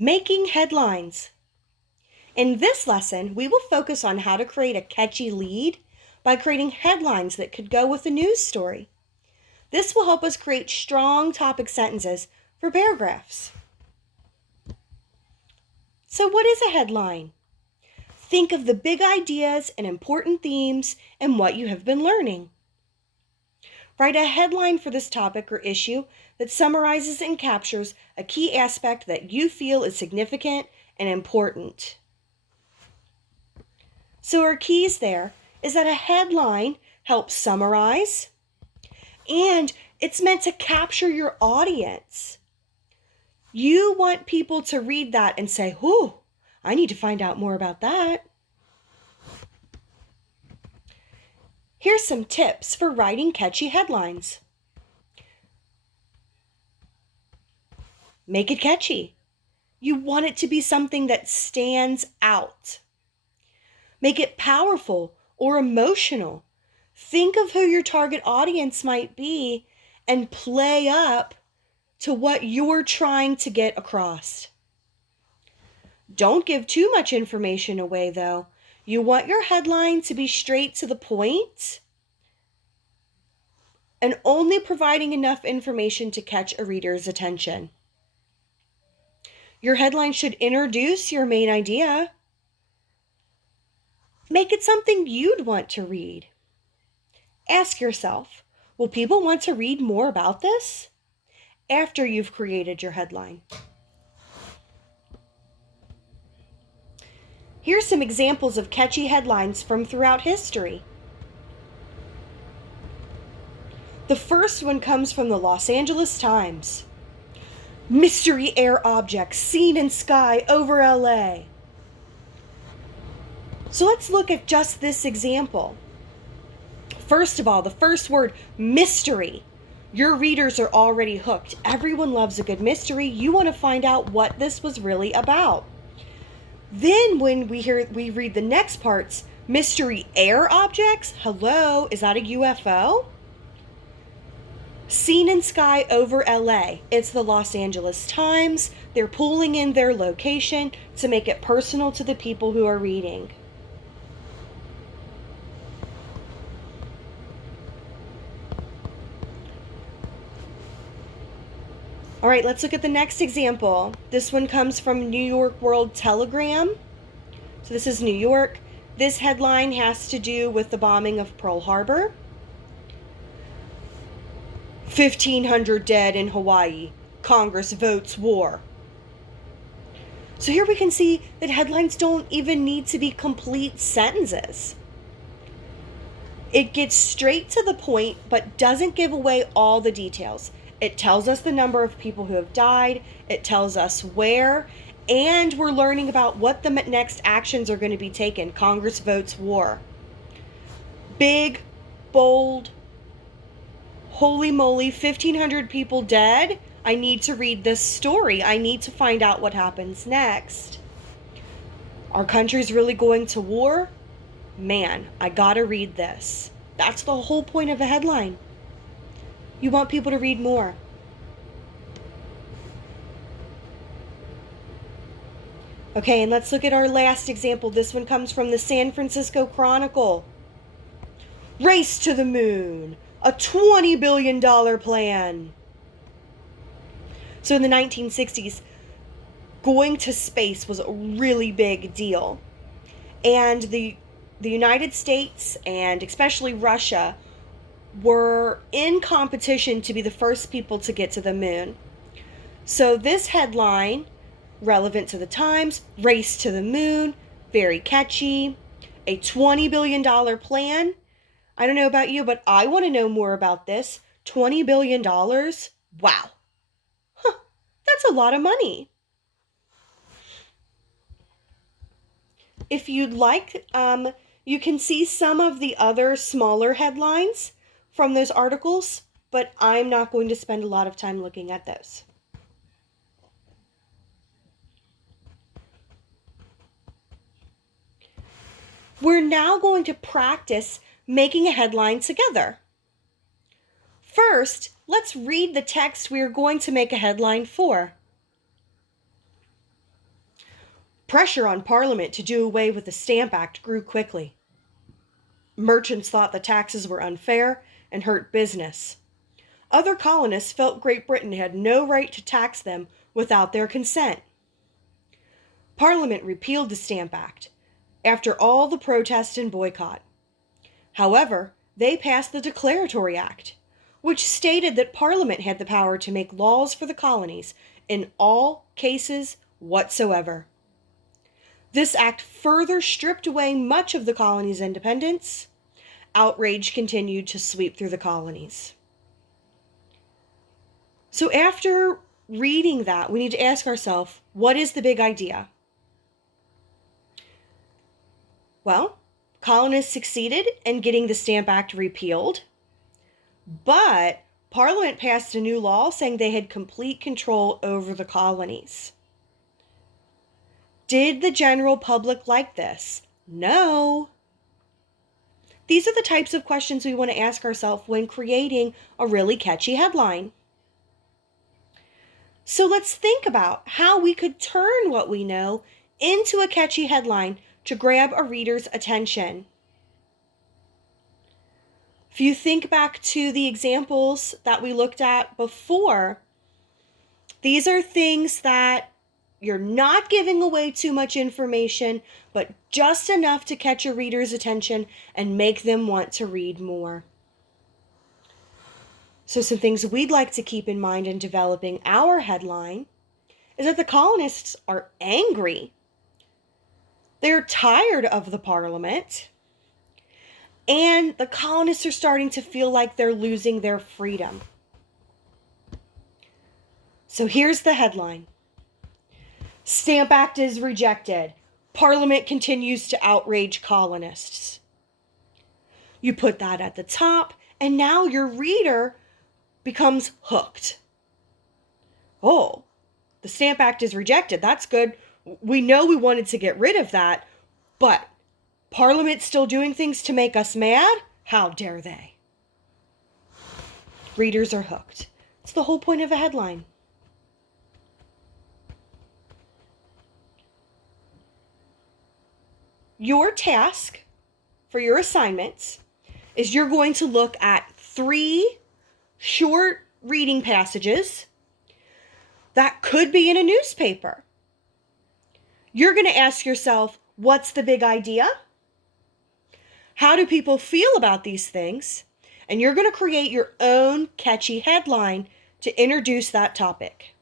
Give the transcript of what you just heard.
Making headlines. In this lesson, we will focus on how to create a catchy lead by creating headlines that could go with a news story. This will help us create strong topic sentences for paragraphs. So what is a headline? Think of the big ideas and important themes and what you have been learning. Write a headline for this topic or issue that summarizes and captures a key aspect that you feel is significant and important. So our keys there is that a headline helps summarize, and it's meant to capture your audience. You want people to read that and say, "Whew, I need to find out more about that." Here's some tips for writing catchy headlines. Make it catchy. You want it to be something that stands out. Make it powerful or emotional. Think of who your target audience might be and play up to what you're trying to get across. Don't give too much information away, though. You want your headline to be straight to the point and only providing enough information to catch a reader's attention. Your headline should introduce your main idea. Make it something you'd want to read. Ask yourself, will people want to read more about this? After you've created your headline. Here's some examples of catchy headlines from throughout history. The first one comes from the Los Angeles Times. Mystery air object seen in sky over LA. So let's look at just this example. First of all, the first word, mystery. Your readers are already hooked. Everyone loves a good mystery. You want to find out what this was really about. Then when we read the next parts, mystery air objects. Hello, is that a UFO? Seen in sky over LA. It's the Los Angeles Times. They're pulling in their location to make it personal to the people who are reading. All right, let's look at the next example. This one comes from New York World Telegram. So this is New York. This headline has to do with the bombing of Pearl Harbor. 1,500 dead in Hawaii. Congress votes war. So here we can see that headlines don't even need to be complete sentences. It gets straight to the point, but doesn't give away all the details. It tells us the number of people who have died. It tells us where. And we're learning about what the next actions are going to be taken. Congress votes war. Big, bold, holy moly, 1,500 people dead. I need to read this story. I need to find out what happens next. Our country's really going to war? Man, I gotta read this. That's the whole point of a headline. You want people to read more. Okay, and let's look at our last example. This one comes from the San Francisco Chronicle. Race to the moon, a $20 billion plan. So in the 1960s, going to space was a really big deal. And the United States and especially Russia were in competition to be the first people to get to the moon. So this headline, relevant to the times, race to the moon, very catchy, a $20 billion plan. I don't know about you, but I want to know more about this. $20 billion? Wow. That's a lot of money. If you'd like, you can see some of the other smaller headlines from those articles, but I'm not going to spend a lot of time looking at those. We're now going to practice making a headline together. First, let's read the text we are going to make a headline for. Pressure on Parliament to do away with the Stamp Act grew quickly. Merchants thought the taxes were unfair and hurt business. Other colonists felt Great Britain had no right to tax them without their consent. Parliament repealed the Stamp Act after all the protest and boycott. However, they passed the Declaratory Act, which stated that Parliament had the power to make laws for the colonies in all cases whatsoever. This act further stripped away much of the colony's independence. Outrage continued to sweep through the colonies. So after reading that, we need to ask ourselves, what is the big idea? Well, colonists succeeded in getting the Stamp Act repealed, but Parliament passed a new law saying they had complete control over the colonies. Did the general public like this? No. These are the types of questions we want to ask ourselves when creating a really catchy headline. So let's think about how we could turn what we know into a catchy headline to grab a reader's attention. If you think back to the examples that we looked at before, these are things that you're not giving away too much information, but just enough to catch a reader's attention and make them want to read more. So some things we'd like to keep in mind in developing our headline is that the colonists are angry. They're tired of the Parliament. And the colonists are starting to feel like they're losing their freedom. So here's the headline. Stamp Act is rejected. Parliament continues to outrage colonists. You put that at the top, and now your reader becomes hooked. Oh, the Stamp Act is rejected. That's good. We know we wanted to get rid of that, but Parliament's still doing things to make us mad? How dare they? Readers are hooked. It's the whole point of a headline. Your task for your assignments is you're going to look at 3 short reading passages that could be in a newspaper. You're going to ask yourself, what's the big idea? How do people feel about these things? And you're going to create your own catchy headline to introduce that topic.